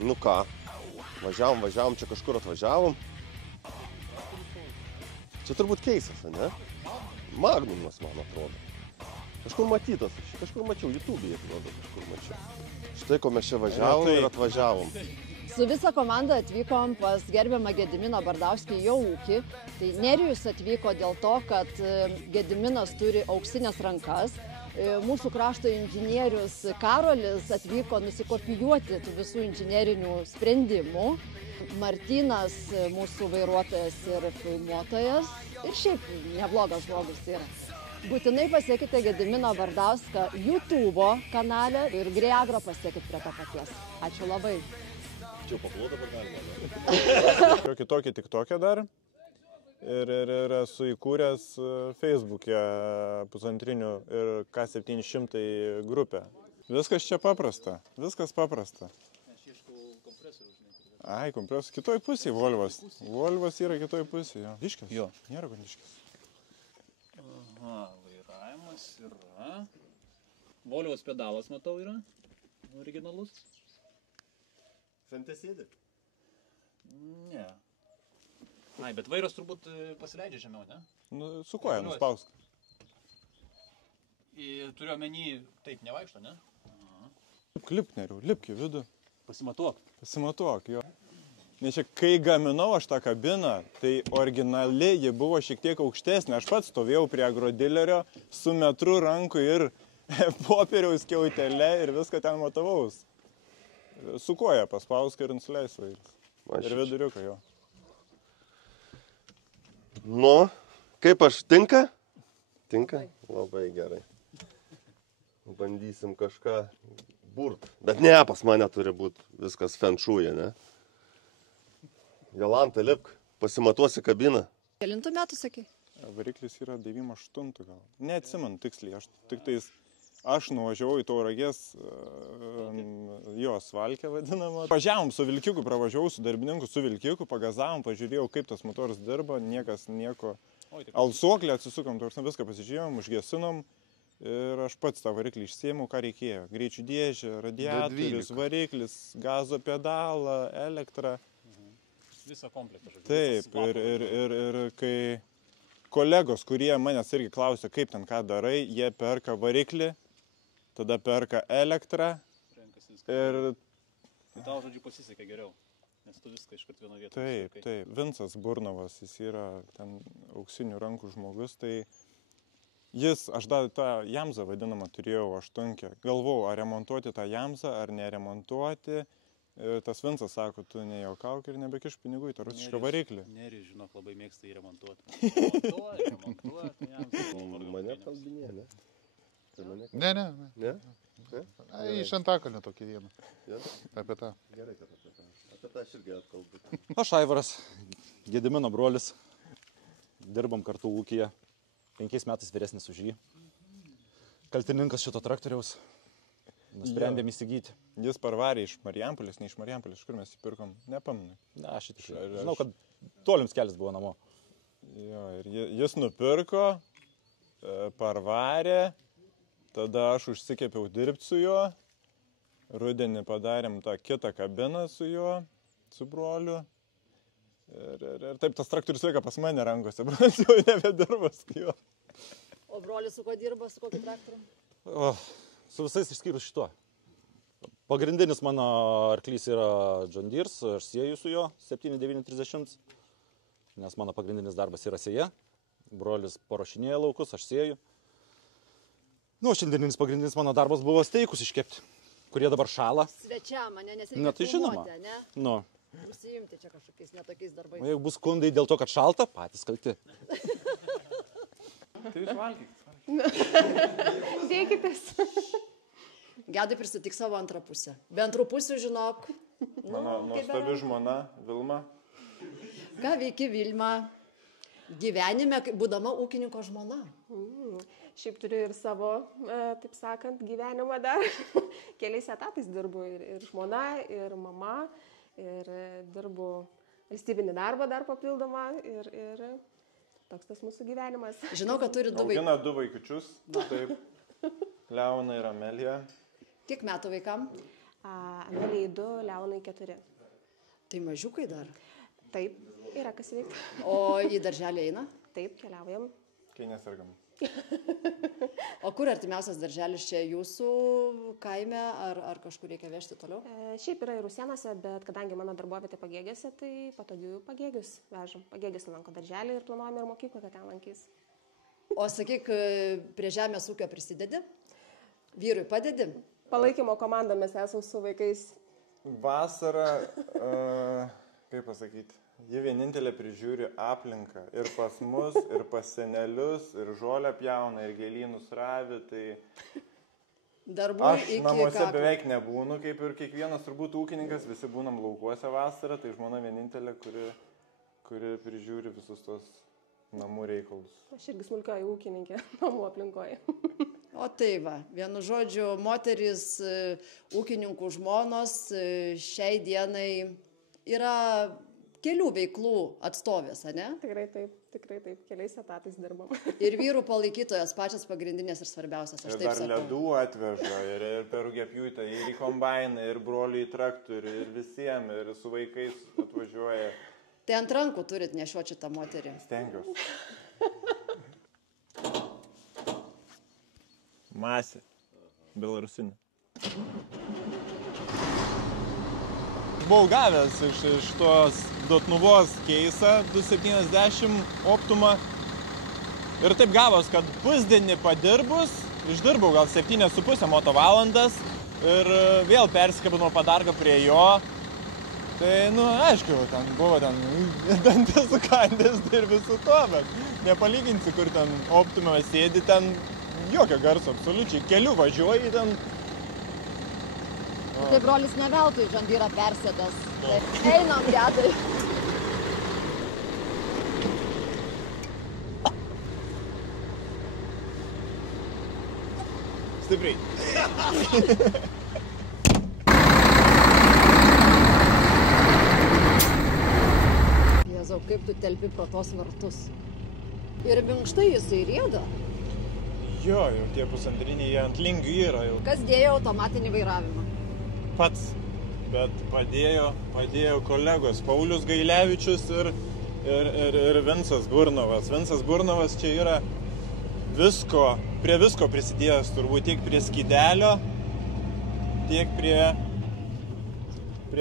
Nu ką, važiavom, čia kažkur atvažiavom. Čia turbūt keisas, ne? Magnumas, man atrodo. Kažkur matytas, kažkur mačiau, YouTube'e atrodo, kažkur mačiau. Štai ko mes čia važiavom ir atvažiavom. Su visa komanda atvykom pas gerbiamą Gediminą Bardauskį jo ūkį. Tai Nerijus atvyko dėl to, kad Gediminas turi auksinės rankas. Mūsų krašto inžinierius Karolis atvyko nusikopijuoti tų visų inžinierinių sprendimų. Martynas, mūsų vairuotojas ir filmuotojas. Ir šiaip neblogas žmogus yra. Būtinai pasiekite Gediminą Bardauską YouTube kanale ir Greagro pasiekit prie to paties. Ačiū labai. Čia paplūdo dabar galima. Kitokį TikTok'e dar. Ir esu įkūręs Facebook'e pusantrinių ir K700 grupę. Viskas čia paprasta. Viskas paprasta. Aš ieškau kompresorių, žinai. Ai, kompresorius kitoj pusėje, Volvas. Volvas yra kitoj pusėje. Diškis? Jo. Nėra kondiškis. Aha, vairavimas yra. Volvos pedalas, matau, yra. Originalus. Fente sėdi? Ne. Ai, bet vairas turbūt pasileidžia žemiau, ne? Nu, su koja nuspausk. Turiu omeny, taip nevaikšto, ne? Lipk, Neriau, lipk į vidų. Pasimatuok. Pasimatuok, jo. Nes čia, kai gaminau aš tą kabiną, tai originaliai ji buvo šiek tiek aukštesnė. Aš pats stovėjau prie agrodilerio su metru rankų ir popieriaus kiautelė ir viską ten matavaus. Su koja paspausk ir nusileis vairas. Ir viduriuką jo. Nu, kaip aš, tinka? Tinka? Labai gerai. Bandysim kažką burt. Bet ne, pas mane turi būti viskas fenšuje, ne? Jolanta, lipk, pasimatuosi kabiną. Kelintų metų, sakai? Variklis yra 98 gal. Neatsimenu tiksliai, aš nuvažiavau į Tauragės jo svalkę vadinamą. Važiavom su vilkiku, pravažiavau su darbininku su vilkiku, pagazavom, pažiūrėjau, kaip tas motoras dirba, niekas nieko. Alsuoklį atsisukom, viską pasižiūrėjom, užgesinom ir aš pats tą variklį išsėmiau, ką reikėjo. Greičių dėžė, radiatorius, variklis, gazo pedalą, elektrą. Visą komplektą. Taip, ir kai kolegos, kurie manęs irgi klausia, kaip ten ką darai, jie perka variklį, tada perka elektrą ir... Tai tau, žodžiu, pasisekė geriau, nes tu viską iškart vieno vietą. Taip, taip. Vincas Burnovas, jis yra ten auksinių rankų žmogus, tai jis, aš dar tą jamzą vadinamą turėjau aštunkę. Galvau, ar remontuoti tą jamzą, ar neremontuoti. Ir tas Vincas sako, tu nejuokauk ir nebekiš pinigų į tą rusišką variklį. Nerijus, žinok, labai mėgsta jį remontuoti. Remontuoti, Mane kalbinė, ne? Ne. Ne? Ai, iš Antakalnio tokį vieną. Apie tą. Gerai, kad apie tą. Apie tą aš irgi atkalbu. Aš Aivaras, Gedimino brolis. Dirbam kartu ūkyje. 5 metais vyresnis už jį. Kaltininkas šito traktoriaus. Nusprendėm įsigyti. Jis parvarė iš Marijampolės, ne iš Marijampolės, kur mes įpirkom, nepamenu. Na, aš žinau, kad tolims kelias buvo namo. Jo, ir jis nupirko, parvarė, tada aš užsikepiau dirbti su juo, rudenį padarėm tą kitą kabiną su juo, su broliu. Ir taip tas traktorius lieka pas mane rankose, brolis jau nebedirba su juo. O brolis su kuo dirba, su kokiu traktoriu? Su visais išskyrus šituo. Pagrindinis mano arklys yra John Deere's, aš sieju su juo 7930, nes mano pagrindinis darbas yra sėja. Brolis paruošinėja laukus, aš sėju. Nu, šiandieninis pagrindinis mano darbas buvo steikus iškepti, kurie dabar šąla. Svečia mane, nes Na, tai žinoma. ne? Nu. Užsiimti čia kažkokiais netokiais darbais. O jeigu bus skundai dėl to, kad šalta, patys kalti. Tai jūs valgykit. Dėkitės. Gedai pristatyk savo antrą pusę. Be antrų pusių, žinok. Mano nuostabi žmona, Vilma. Ką veiki Vilma gyvenime, būdama ūkininko žmona? Šiaip turiu ir savo, taip sakant, gyvenimą dar. Keliais etatais dirbu ir žmona, ir mama, ir dirbu valstybinį darbą dar papildomą ir toks tas mūsų gyvenimas. Žinau, kad turi du vaikus. Augina 2 vaikučius, taip. Leona ir Amelija. Kiek metų vaikam? Amelijai 2, Leonui 4. Tai mažiukai dar. Taip, yra kas veikti. O į darželį eina? Taip, keliaujam. Kai nesergam. O kur artimiausias darželis čia jūsų kaime, ar kažkur reikia vežti toliau? Šiaip yra ir Rusėnuose, bet kadangi mano darbovietė Pagėgiuose, tai patogių Pagėgius vežam. Pagėgius lanko darželį ir planuojame ir mokyklą, kad ten lankys. O sakyk, prie žemės ūkio prisidedi? Vyrui padedi? Palaikymo komandą mes esame su vaikais. Vasarą, kaip pasakyti, ji vienintelė prižiūri aplinką. Ir pas mus, ir pas senelius, ir žolę pjauna, ir gėlynus ravi. Tai Darbų aš namuose beveik nebūnu, kaip ir kiekvienas turbūt ūkininkas, visi būnam laukuose vasarą, tai žmona vienintelė, kuri prižiūri visus tos namų reikalus. Aš irgi smulkioji ūkininkė namų aplinkoje. O tai va, vienu žodžiu, moterys, ūkininkų žmonos šiai dienai yra kelių veiklų atstovės, ne? Tikrai taip, keliais etatais dirbam. Ir vyrų palaikytojas pačias pagrindinės ir svarbiausias, aš taip sakau. Ir dar ledų atveža, ir per Rugiapjūtę, ir į kombainą, ir brolių į traktorių, ir visiems, ir su vaikais atvažiuoja. Tai ant rankų turit nešioti šitą moterį. Stengiuosi. Masė. Belarusinė. Buvau gavęs iš tos Dotnuvos keisą 270 Optumą. Ir taip gavos, kad pusdienį padirbus, išdirbau gal 7,5 motovalandas ir vėl persikabinau padargą prie jo. Tai, aišku, ten buvo dantis sukandęs ir visu to, bet nepalyginsi, kur ten Optume sėdi, ten jokio garso, absoliučiai, keliu važiuoji ten. Tai brolis ne veltui John Deere persėdas. Tai einam, Gedai. Stipriai. Jėzau, kaip tu telpi pro tos vartus. Ir minkštai jisai rieda. Jo, jau tie pusantriniai ant lingių yra jau. Kas dėjo automatinį vairavimą? Pats, bet padėjo kolegos Paulius Gailevičius ir Vincas Burnovas. Vincas Burnovas čia yra prie visko prisidėjęs, turbūt tiek prie skydelio, tiek prie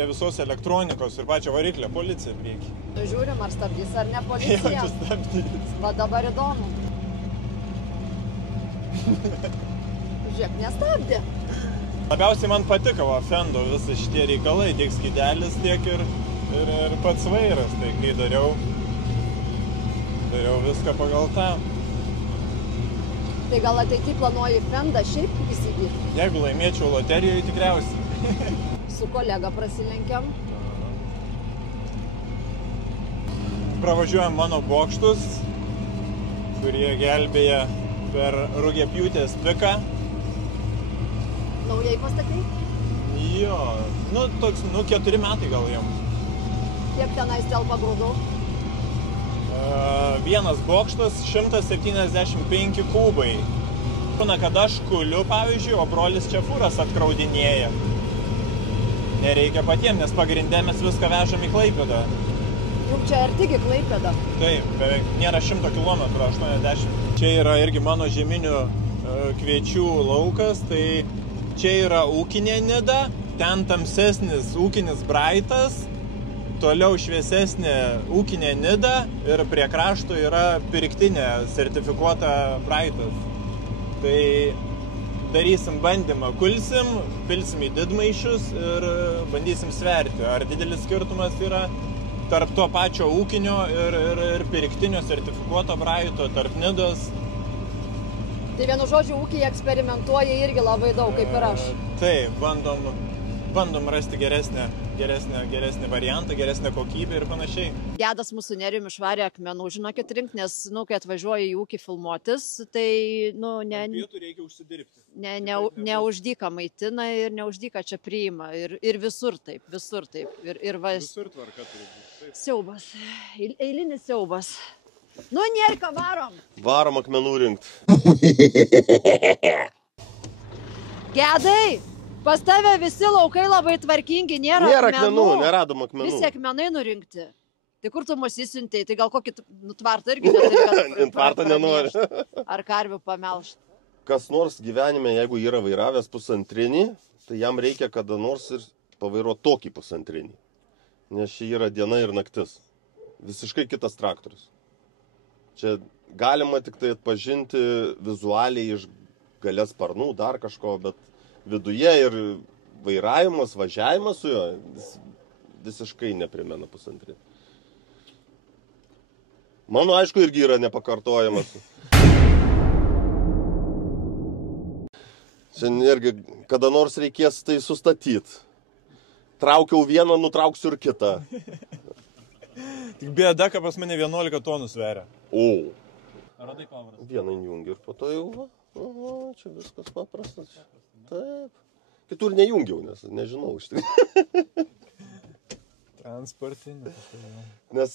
visos elektronikos ir pačio variklio, policija prieki. Žiūrim, ar stabdys, ar ne policija. Stabdys. Va dabar įdomu. Žiūrėk, nestabdė. Labiausiai man patiko Fendo visi šitie reikalai, tiek skydelis, tiek ir pats vairas. Tai kai dariau viską pagal tą. Tai gal ateity planuoji Fendą šiaip įsigyti? Jeigu laimėčiau loterijoje, tikriausiai. Su kolega prasilenkiam. Pravažiuojam mano bokštus, kurie gelbėja per Rugiapjūtės piką. Naujai pastatei? Jo, toks, 4 metai gal jam. Kiek tenais telpa grūdų? Vienas bokštas 175 kubai. Būna, kad aš kuliu, pavyzdžiui, o brolis čia fūras atkraudinėja. Nereikia patiems, nes pagrindė mes viską vežam į Klaipėdą. Juk čia artigi Klaipėda. Taip, beveik nėra 100 km, 80. Čia yra irgi mano žieminių kviečių laukas, tai čia yra ūkinė nida, ten tamsesnis ūkinis braitas, toliau šviesesnė ūkinė nida ir prie krašto yra pirktinė sertifikuota braitas. Tai darysim bandymą, kulsim, pilsim į didmaišius ir bandysim sverti, ar didelis skirtumas yra tarp to pačio ūkinio ir pirktinio sertifikuoto braito, tarp nidos. Tai vienu žodžiu, ūkiai eksperimentuoja irgi labai daug, kaip ir aš. Taip, bandom rasti geresnį variantą, geresnę kokybę ir panašiai. Gedas mūsų Nerijum išvarė akmenų, žinokit, rinkti, nes, kai atvažiuoja į ūkį filmuotis, tai, Pietų reikia užsidirbti. Neuždyką maitina ir neuždyką čia priima. Ir visur taip. Visur tvarka turi būti. Siaubas. Eilinis siaubas. Nėrka, varom. Varom akmenų rinkt. Gedai, Pas tave visi laukai labai tvarkingi, nėra akmenų, neradom akmenų. Visi akmenai nurinkti. Tai kur tu mus įsiuntėjai? Tai gal kokį tvartą irgi neturi? Tvartą nenori. Ar karvių pamelšt? Kas nors gyvenime, jeigu yra vairavęs pusantrinį, tai jam reikia kada nors ir pavairuoti tokį pusantrinį. Nes čia yra diena ir naktis. Visiškai kitas traktorius. Čia galima tik tai atpažinti vizualiai iš galės sparnų, dar kažko, bet viduje ir vairavimas, važiavimas su juo visiškai neprimena pusantrinį. Mano, aišku, irgi yra nepakartojamas. Šiandien irgi kada nors reikės tai sustatyti. Traukiau vieną, nutrauksiu ir kitą. Tik bėda, kad pas mane 11 tonų sveria. O. Radai pavaras. Vieną jungiu ir po to jau, čia viskas paprastas. Taip. Kitur nejungiau, nes nežinau iš tikrųjų. Transportinė. Nes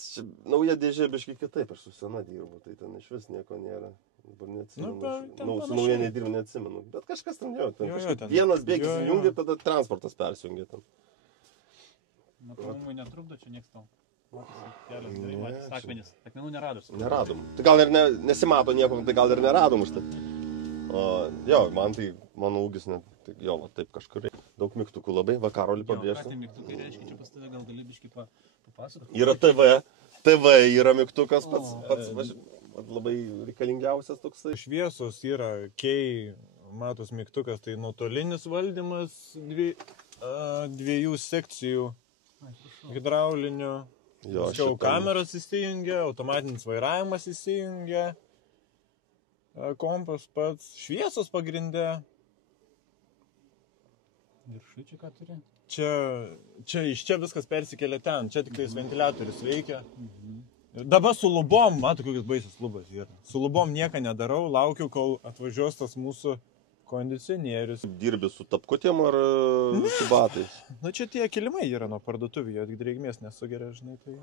nauja dėžė biškai kitaip, aš su sena dirbu, tai ten iš vis nieko nėra. Dabar neatsimenu. Su nauja nedirbu, neatsimenu. Bet kažkas ten jau. Vienas bėgis jungia, tada transportas persijungia ten. Matomumui netrukdo, čia nieks tau. Kelias gerai matys, akmenis. Akmenų neradus. Neradom. Tai gal ir nesimato nieko, tai gal ir neradom už tai. Jo, man tai, mano ūgis net, jo, va, taip kažkur. Daug mygtukų labai, Karoli pabrėžti. Ką tai mygtukai reiškia, čia pas tave gal gali biškai papasakoti? Yra TV yra mygtukas pats labai reikalingiausias toksai. Šviesos yra kei, matos mygtukas, tai nuotolinis valdymas dviejų sekcijų hidraulinių. Jau kameros įsijungia, automatinis vairavimas įsijungia, kompas pats, šviesos pagrinde. Viršui čia ką turi? Iš čia viskas persikelia ten, čia tik tais ventiliatorius veikia. Dabar su lubom, matau, kokius baisus lubas yra. Su lubom nieko nedarau, laukiu, kol atvažiuos tas mūsų kondicionierius. Dirbi su tapkutėm ar su batais? Na čia tie kilimai yra nuo parduotuvių, jie tik drėgmės nesugeria, žinai, tai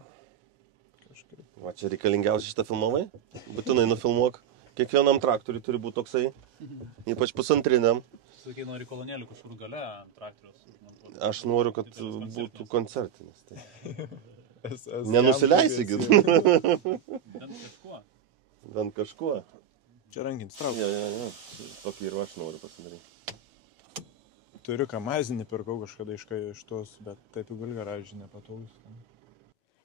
kažkaip. Va, čia reikalingiausia šitą filmavai? Būtinai nufilmuok. Kiekvienam traktoriui turi būti toksai, ypač pusantriniam. Sakai, nori kolonėlių kažkur gale ant traktoriaus užmontuoti. Aš noriu, kad būtų koncertinis. Tai. Nenusileisi, gid. Bent kažkuo. Čia rankinis traktorius. Ja. Tokį ir aš noriu pasidaryti. Turiu kamazinį, pirkau kažkada iš tos, bet taip jau gali garažį nepatogus.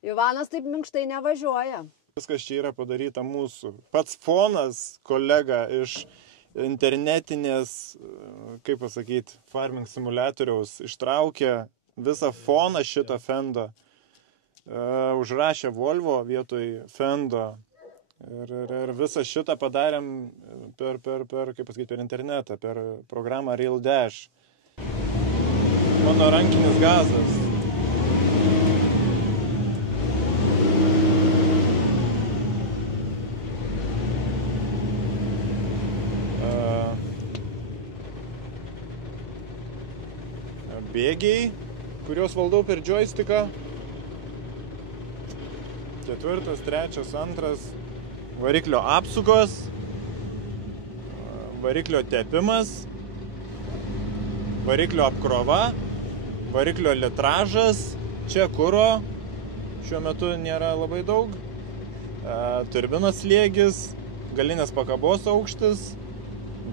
Ivanas taip minkštai nevažiuoja. Viskas čia yra padaryta mūsų. Pats fonas, kolega iš internetinės, kaip pasakyti, farming simuliatoriaus ištraukė visą foną šitą Fendo, užrašė Volvo vietoj Fendo ir visą šitą padarėm per, kaip pasakyti, per internetą, per programą Real Dash. Mano rankinis gazas. Bėgiai, kuriuos valdau per joysticką. 4, 3, 2. Variklio apsukos. Variklio tepimas. Variklio apkrova. Variklio litražas. Čia kuro. Šiuo metu nėra labai daug. Turbinos slėgis. Galinės pakabos aukštis.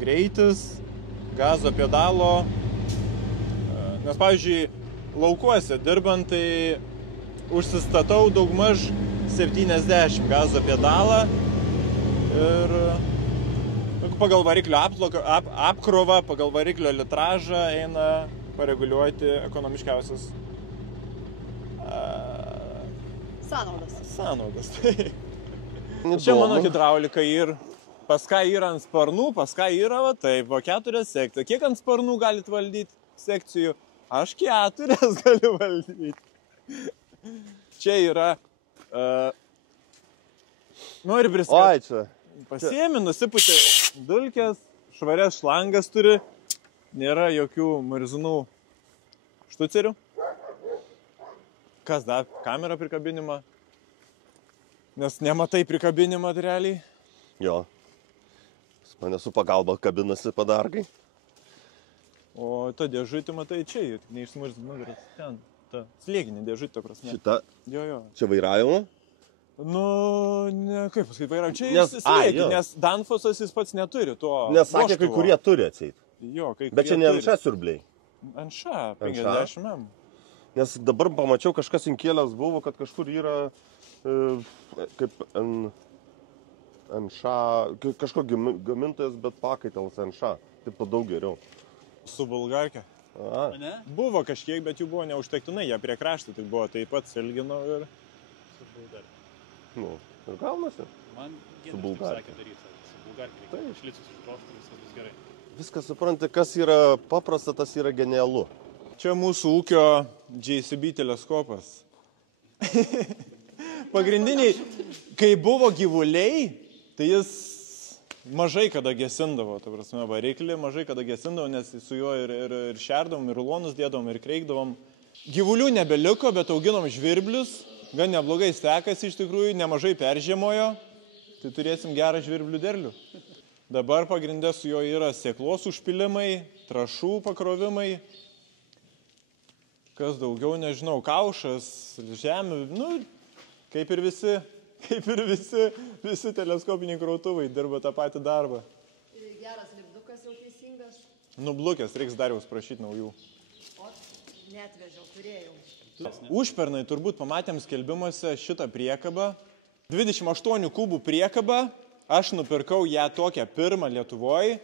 Greitis. Gazo pedalo. Nes, pavyzdžiui, laukuose dirbant, tai užsistatau daugmaž 70 gazo pedalą ir pagal variklio apkrovą, pagal variklio litražą eina pareguliuoti ekonomiškiausias sąnaudas. Čia mano hidraulika ir pas ką yra ant sparnų, pas ką yra va taip, va 4 sekcijos. Kiek ant sparnų galit valdyti sekcijų? Aš 4 galiu valdyti. Čia yra... Nori priskirti. Pasiemi, nusiputė dulkės, švarias šlangas turi. Nėra jokių marzinų štucerių. Kas dar? Kamera prikabinimą. Nes nematai prikabinimą realiai. Jo. Mane su pagalba kabinasi padargai. O ta dėžutė, matai, čia, neišsmursdė nugaras. Ten, ta slėginė dėžutė, prasme. Šita, Jo. čia vairavimo? Nu, ne, kaip pasakyti, vairavimo. Čia Nes- slėgi, jo. nes Danfosas jis pats neturi to. Nes sakė, kai vožtuvo. kurie turi atseit. Jo, kai kurie Bet čia ne turi. anša siurbliai. Anša, Anša? 50 m. Nes dabar pamačiau, kažkas inkėlės buvo, kad kažkur yra kaip anša, kažko gamintojas, bet pakaitalas anša. Taip pat daug geriau. Su bulgarke. A, Ne? Buvo kažkiek, bet jų buvo neužtektinai, jie prie krašto tik buvo, taip pat ilgino ir... Su bulgarkė. nu, ir gaunasi. Man Su bulgarke. sakė daryti. Su bulgarkė Taip. reikia išlycis išdrošti, viskas bus gerai. Viskas supranti, kas yra paprasta, tas yra genialu. Čia mūsų ūkio JCB teleskopas. Pagrindiniai, kai buvo gyvuliai, tai jis mažai kada gesindavo, ta prasme, variklį, mažai kada gesindavo, nes su juo ir šerdavom, ir rulonus dėdavom, ir kreikdavom. Gyvulių nebeliko, bet auginom žvirblius, gan neblogai sekasi iš tikrųjų, nemažai peržiemojo, tai turėsim gerą žvirblių derlių. Dabar pagrindė su juo yra sėklos užpilimai, trašų pakrovimai, kas daugiau nežinau, kaušas, žemė, nu, kaip ir visi teleskopiniai krautuvai dirba tą patį darbą. Geras lipdukas jau teisingas. Nublukęs, reiks dar jau prašyti naujų. O, netvežiau, turėjau. Užpernai turbūt pamatėm skelbimuose šitą priekabą. 28 kubų priekabą, aš nupirkau ją tokią pirmą Lietuvoje.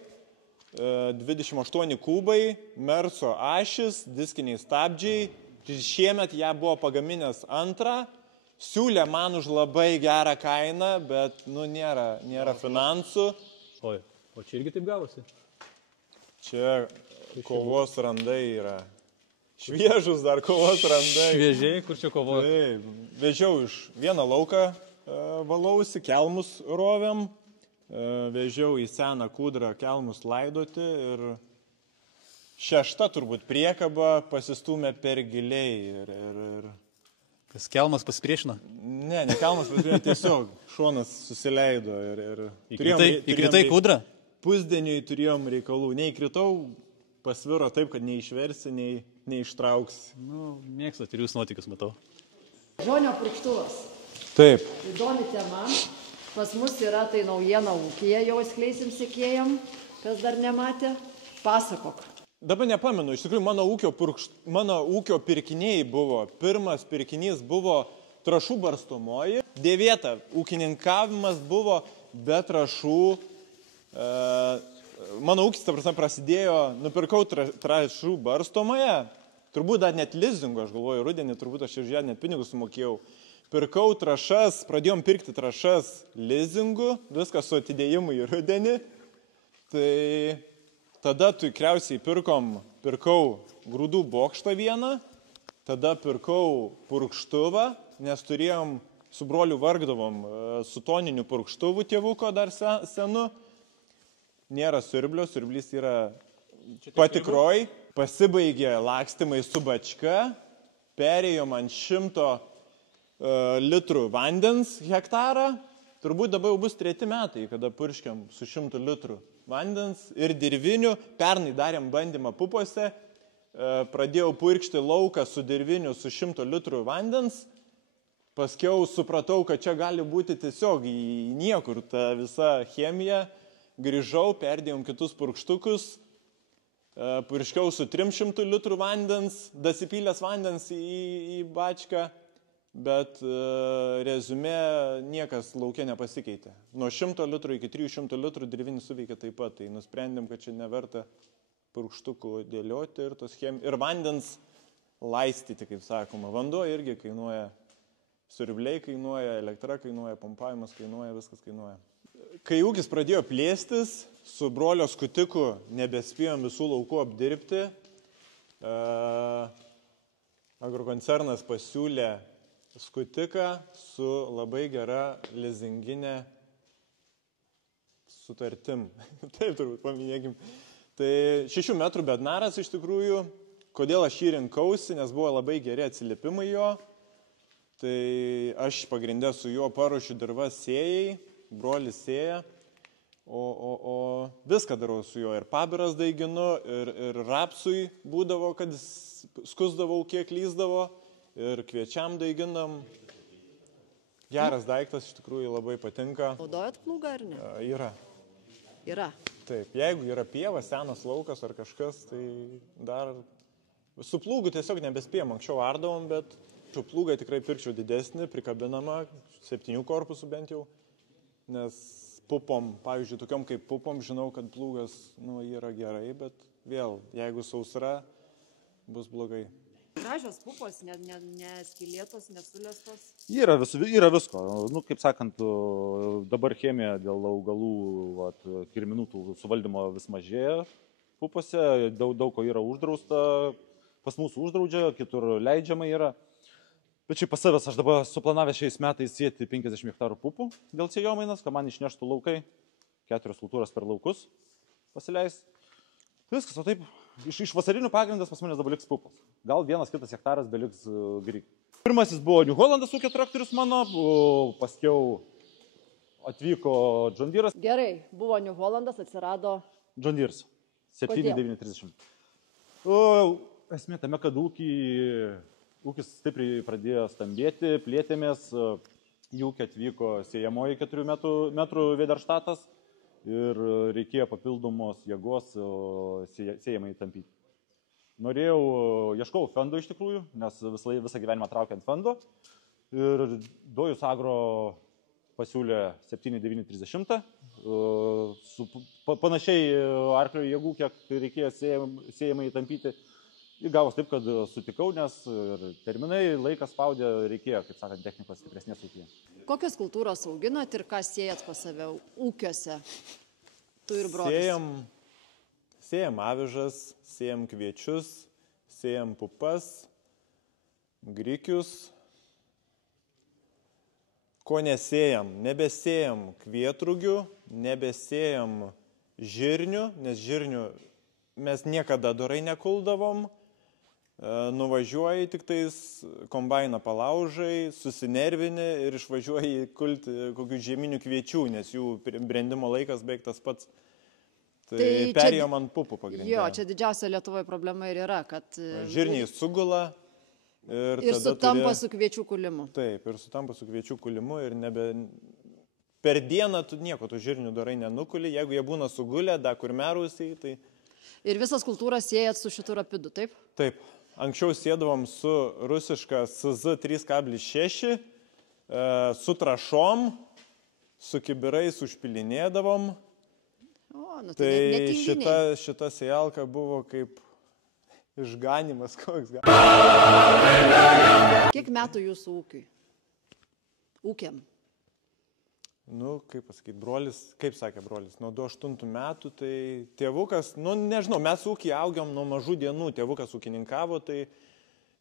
28 kubai, Merso ašis, diskiniai stabdžiai. Šiemet ją buvo pagaminęs antrą. Siūlė man už labai gerą kainą, bet, nu, nėra finansų. Oi, o čia irgi taip gavosi? Čia kovos randai yra. Šviežus dar kovos randai. Šviežiai, kur čia kovoja? Taip, vežiau iš vieną lauką, valausi, kelmus rovėm, vežiau į seną kūdrą kelmus laidoti ir šešta turbūt priekaba pasistūmė per giliai ir... Kas kelmas pasipriešino? Ne kelmas pasipriešino, tiesiog šonas susileido ir... Įkritai kūdrą? Pusdieniui turėjom reikalų, neįkritau, pasviro taip, kad neišversi, neištrauksi. Nu, mėgstat ir jūs nuotykius matau. Žonio purkštuvas. Taip. Įdomi tema. Pas mus yra tai naujiena ūkyje, jau skleisim sekėjam, kas dar nematė. Pasakok. Dabar nepamenu, iš tikrųjų mano ūkio pirkiniai buvo. Pirmas pirkinys buvo trašų barstomoji. Dėvėta ūkininkavimas buvo be trašų. Mano ūkis, ta prasme, prasidėjo, nupirkau trašų barstomąją. Turbūt dar net lizingo, aš galvoju, rudenį, turbūt aš už ją net pinigus sumokėjau. Pirkau trašas, pradėjom pirkti trašas lizingu, viskas su atidėjimu į rudenį. Tai tada tikriausiai pirkau grūdų bokštą vieną, tada pirkau purkštuvą, nes turėjom, su broliu vargdavom su toniniu purkštuvu tėvuko dar senu. Nėra siurblio, siurblys yra patikroj, pasibaigė lakstymai su bačka, perėjom ant 100 litrų vandens hektarą, turbūt dabar jau bus 3 metai, kada purškiam su 100 litrų vandens ir dirviniu, pernai darėm bandymą pupose, pradėjau purkšti lauką su dirviniu su 100 litrų vandens, paskiau supratau, kad čia gali būti tiesiog į niekur ta visa chemija, grįžau, perdėjom kitus purkštukus, purškiau su 300 litrų vandens, dasipylęs vandens į bačką, bet rezume niekas laukia nepasikeitė. Nuo 100 litrų iki 300 litrų dirvinis suveikė taip pat, tai nusprendėm, kad čia neverta purkštukų dėlioti ir vandens laistyti, kaip sakoma. Vanduo irgi kainuoja, siurbliai kainuoja, elektra kainuoja, pompavimas kainuoja, viskas kainuoja. Kai ūkis pradėjo plėstis, su brolio skutiku nebespėjom visų laukų apdirbti, agrokoncernas pasiūlė skutiką su labai gera lizinginė sutartim. Taip, turbūt paminėkim. Tai 6 metrų bednaras iš tikrųjų. Kodėl aš jį rinkausi, nes buvo labai geri atsiliepimai jo. Tai aš pagrindę su juo paruošiu dirvas sėjai, brolis sėja. o viską darau su juo. Ir pabiras daiginu, ir rapsui būdavo, kad skusdavau, kiek lyzdavo, ir kviečiam daiginam. Geras daiktas, iš tikrųjų labai patinka. Naudojat plūgą ar ne? Yra. Yra. Taip, jeigu yra pieva, senas laukas ar kažkas, tai dar su plūgu tiesiog nebespėjom. Anksčiau ardavom, bet su plūgą tikrai pirkčiau didesnį, prikabinamą, 7 korpusų bent jau, nes pupom, pavyzdžiui, tokiom kaip pupom, žinau, kad plūgas yra gerai, bet vėl, jeigu sausra, bus blogai. Gražios pupos, neskilėtos, nesulėstos. Yra visko. Kaip sakant, dabar chemija dėl augalų kirminų suvaldymo vis mažėja pupose, daug ko yra uždrausta, pas mūsų uždraudžia, kitur leidžiama yra. Bet šiaip pas savęs aš dabar suplanavęs šiais metais sėti 50 hektarų pupų dėl sėjomainos, kad man išneštų laukai, 4 kultūras per laukus pasileis. Viskas, o taip, iš vasarinių pagrindas pas manęs dabar liks pupos. Gal 1-2 hektaras beliks grįk. Pirmasis buvo New Hollandas ūkio traktorius mano, paskiau atvyko John Deere'as. Gerai, buvo New Hollandas, atsirado... John Deere'as, 7930. Esmė tame, kad ūkis stipriai pradėjo stambėti, plėtėmės, į ūkį atvyko sėjamoji 4 metrų Vederštatas ir reikėjo papildomos jėgos sėjamai tampyti. Ieškau Fendo iš tikrųjų, nes visą gyvenimą traukiu ant Fendo ir Dojus Agro pasiūlė 7930, su panašiai arklio jėgų, kiek reikėjo sėjamai tampyti. Įgavos taip, kad sutikau, nes terminai, laikas spaudė, reikėjo, kaip sakant, technikos stipresnės ūkyje. Kokios kultūros auginat ir ką siejat pas save ūkiuose? Tu ir brolis. Sėjam avižas, sėjam kviečius, sėjam pupas, grikius. Ko nesėjam? Nebesėjam kvietrugių, nebesėjam žirnių, nes žirnių mes niekada dorai nekuldavom. Nuvažiuoji tik tais kombainą palaužai, susinervini ir išvažiuoji kulti kokių žieminių kviečių, nes jų brendimo laikas beveik tas pats. Tai perėjom ant pupų pagrindinę. Jo, čia didžiausia Lietuvoje problema ir yra, kad... Žirniai sugula ir sutampa su kviečių kulimu. Taip, ir sutampa su kviečių kulimu ir per dieną tu nieko tų žirnių dorai nenukuli, jeigu jie būna sugulę, da kur merusiai, tai... Ir visas kultūras siejat su šitų rapidu, taip? Taip. Anksčiau sėdavom su rusiška SZ 3,6, su trašom, su kibirais užpilinėdavom. Tai šita sėjalka buvo kaip išganimas koks. Kiek metų jūsų ūkiui? Ūkiam? Kaip pasakyti, brolis, kaip sakė brolis, nuo 28 metų, tai tėvukas, nežinau, mes ūkį augiam nuo mažų dienų, tėvukas ūkininkavo, tai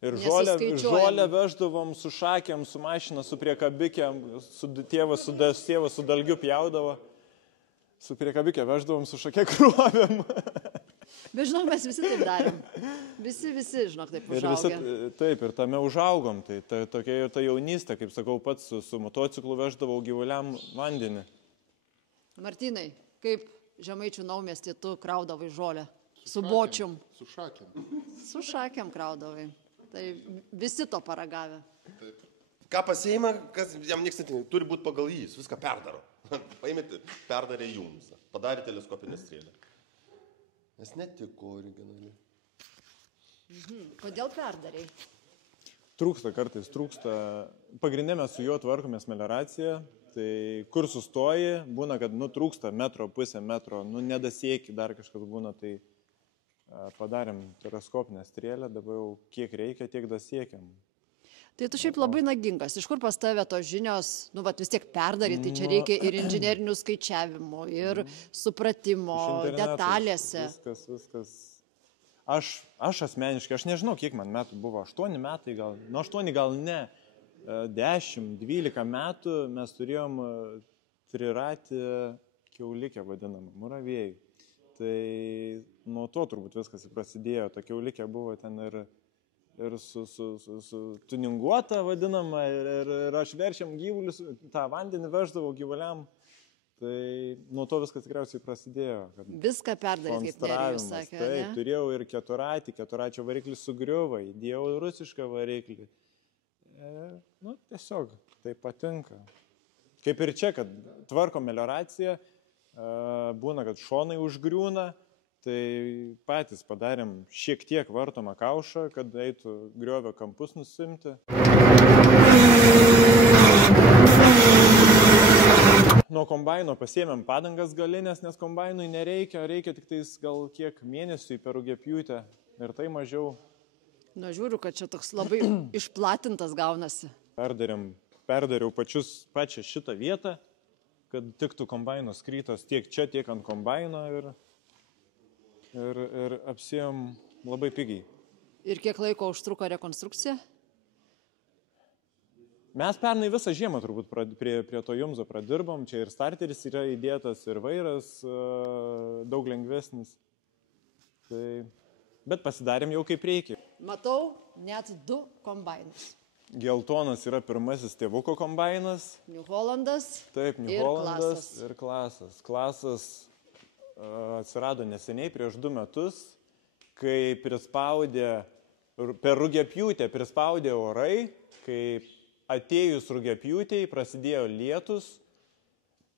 ir žolę veždavom su šakėm, su mašina, su priekabikėm, tėvas su dalgiu pjaudavo, su priekabikė veždavom, su šakė kruovėm. Bet žinok, mes visi taip darėm. Visi, žinok, taip užaugę. Taip, ir tame užaugom. Tai tokia ir ta jaunystė, kaip sakau, pats su motociklu veždavau gyvuliam vandenį. Martynai, kaip Žemaičių naumestį tu kraudavai žolę? Su bočium? Su šakėm. Su šakėm kraudavai. Tai visi to paragavę. Taip. Ką pasieima, kas jam nieks netinka, turi būti pagal jį, jis viską perdaro. Paimėte, perdarė jums, padarė teleskopinę strėlę. Nes netiko originaliai. Kodėl perdarei? Trūksta kartais, pagrindė mes su juo tvarkomės melioraciją, tai kur sustoji, būna, kad trūksta metro, pusę metro, nedasieki, dar kažkas būna, tai padarėm teleskopinę strėlę, dabar jau kiek reikia, tiek dasiekiam. Tai tu šiaip labai nagingas. Iš kur pas tave tos žinios, vis tiek perdaryti, tai čia reikia ir inžinerinių skaičiavimų, ir supratimo, detalėse. Viskas. Aš asmeniškai, aš nežinau, kiek man metų buvo, 8 metai gal, 8 gal ne, 10-12 metų mes turėjom triratį kiaulikę vadinamą, muravėjų. Tai nuo to turbūt viskas prasidėjo, ta kiaulikė buvo ten ir su tuninguota vadinama, ir aš veršiam gyvulius, tą vandenį veždavau gyvuliam, tai nuo to viskas tikriausiai prasidėjo. Viską perdaryti, kaip Nerijus sakė. Taip, turėjau ir keturračio variklis sugriuvo, įdėjau rusišką variklį. Tiesiog tai patinka. Kaip ir čia, kad tvarko melioraciją, būna, kad šonai užgriūna, tai patys padarėm šiek tiek vartomą kaušą, kad eitų griovio kampus nusimti. Nuo kombaino pasiėmėm padangas galinės, nes kombainui nereikia, reikia tik tais gal kiek mėnesių per rugiapjūtę ir tai mažiau. Žiūriu, kad čia toks labai išplatintas gaunasi. Perdariau pačią šitą vietą, kad tiktų kombaino skrytos tiek čia, tiek ant kombaino ir apsijom labai pigiai. Ir kiek laiko užtruko rekonstrukcija? Mes pernai visą žiemą turbūt prie to jumzo pradirbom, čia ir starteris yra įdėtas, ir vairas daug lengvesnis. Bet pasidarėm jau kaip reikia. Matau net 2 kombainus. Geltonas yra pirmasis tėvuko kombainas. New Hollandas. Taip, New Hollandas ir Klasas. Klasas atsirado neseniai prieš 2 metus, kai per rugiapjūtę prispaudė orai, kai atėjus rugiapjūtei prasidėjo lietus.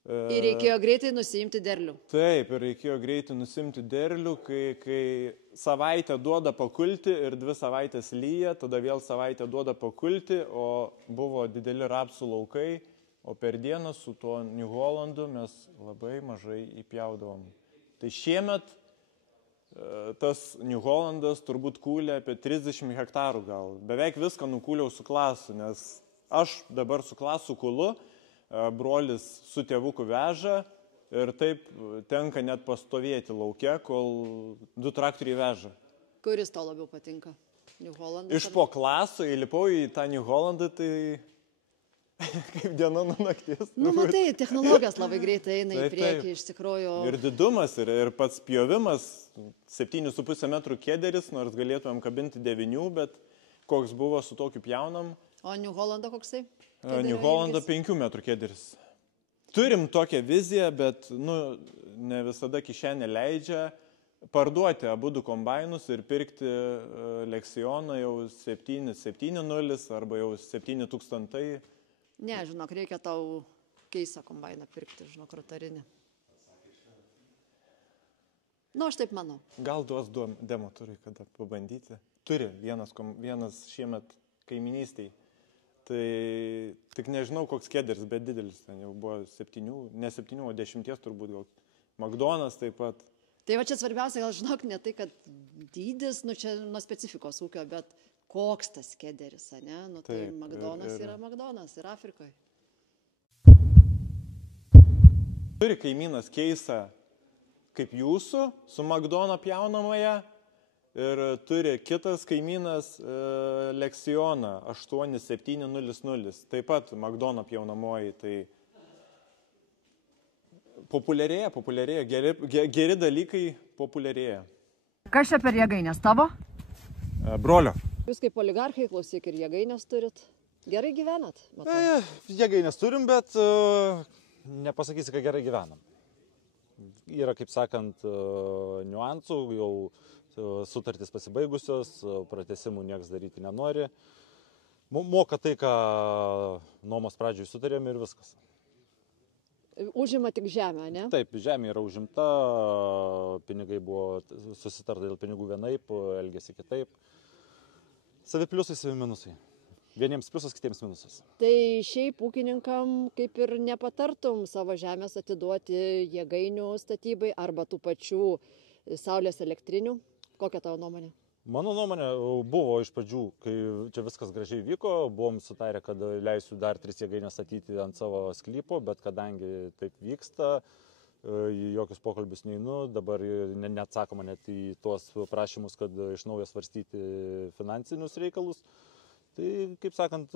Ir reikėjo greitai nusiimti derlių. Taip, ir reikėjo greitai nusiimti derlių, kai savaitę duoda pakulti ir 2 savaitės lyja, tada vėl savaitę duoda pakulti, o buvo dideli rapsų laukai, o per dieną su tuo New Hollandu mes labai mažai įpjaudavom. Tai šiemet tas New Hollandas turbūt kūlė apie 30 hektarų gal. Beveik viską nukūliau su Klasu, nes aš dabar su Klasu kūlu, brolis su tėvuku veža ir taip tenka net pastovėti lauke, kol 2 traktoriai veža. Kuris tau labiau patinka? New Hollandas? Iš po Klaso įlipau į tą New Hollandą, tai kaip diena nuo nakties. Matai, technologijos labai greitai eina į priekį, iš tikrųjų. Ir didumas, ir pats pjovimas, 7,5 metrų kėderis, nors galėtumėm kabinti 9, bet koks buvo su tokiu pjaunam. O New Hollando koksai? New Hollando 5 metrų kėderis. Turim tokią viziją, bet ne visada kišenė leidžia parduoti abu kombainus ir pirkti Leksioną jau 770 arba jau 7000. Ne, žinok, reikia tau keisą kombainą pirkti, žinok, rotarinį. Aš taip manau. Gal duos demo turi kada pabandyti. Turi vienas šiemet kaiminystėj. Tai tik nežinau, koks kėderis, bet didelis. Ten jau buvo 7, ne 7, o 10 turbūt gal. Magdonas taip pat. Tai va čia svarbiausia, gal žinok, ne tai, kad dydis, čia nuo specifikos ūkio, bet koks tas kėderis, ne? Tai Magdonas yra Magdonas ir Afrikoje. Turi kaimynas keisą kaip jūsų, su Magdono pjaunamąją. Ir turi kitas kaimynas Leksioną 8700, taip pat Magdono pjaunamoji. Tai populiarėja, geri dalykai populiarėja. Kas čia per jėgainės tavo? Brolio. Jūs kaip oligarchai, klausyk, ir jėgainės turit. Gerai gyvenat? Jėgainės turim, bet nepasakysi, kad gerai gyvenam. Yra, kaip sakant, niuansų, jau sutartys pasibaigusios, pratęsimų niekas daryti nenori. Moka tai, ką nuomos pradžioj sutarėm ir viskas. Užima tik žemę, ne? Taip, žemė yra užimta, pinigai buvo susitarta dėl pinigų vienaip, elgėsi kitaip. Savi pliusai, savi minusai. Vieniems pliusas, kitiems minusas. Tai šiaip ūkininkam kaip ir nepatartum savo žemės atiduoti jėgainių statybai arba tų pačių saulės elektrinių. Kokia tavo nuomonė? Mano nuomonė buvo iš pradžių, kai čia viskas gražiai vyko, buvom sutarę, kad leisiu dar 3 jėgainės statyti ant savo sklypo, bet kadangi taip vyksta, į jokius pokalbius neinu, dabar neatsakoma net į tuos prašymus, kad iš naujo svarstyti finansinius reikalus. Tai, kaip sakant,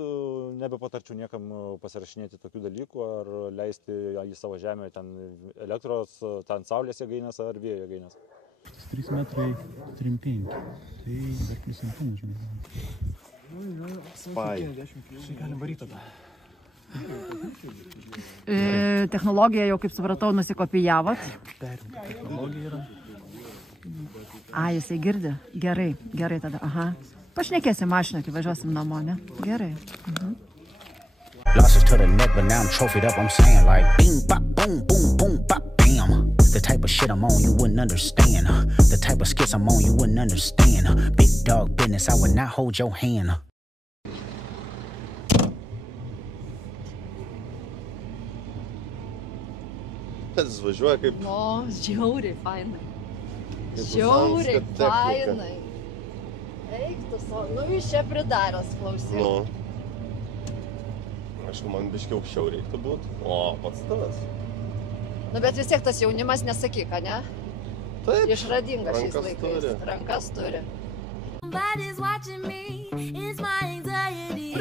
nebepatarčiau niekam pasirašinėti tokių dalykų ar leisti į savo žemę ten elektros, ten saulės jėgainės ar vėjo jėgainės. 3 metrai 3,5. Tai dar plus ant žinai. Spai. Štai galim varyti tada. Technologiją jau, kaip supratau, nusikopijavot. A, jisai girdi. Gerai, gerai tada. Aha. Pašnekėsim mašiną, kai važiuosim namo, ne? Gerai. Losses to the neck, but now I'm trophied up. I'm saying like bing, bop, boom, boom, boom, bop, bam. The type of shit I'm on, you wouldn't understand. The type of skits I'm on, you wouldn't understand. Big dog business, I would not hold your hand. Jis važiuoja kaip... No, žiauriai fainai. Kaip Žiauriai Uzansko technika. fainai. Eik tu savo, nu iš čia pridaręs, klausyk. Nu. Aišku, man biškiai aukščiau reiktų būt. O, pats tavas. Nu, bet vis tiek tas jaunimas nesakyk, ne? Taip. Išradingas šiais Rankas laikais. turi. Rankas turi. Somebody's watching me, it's my anxiety.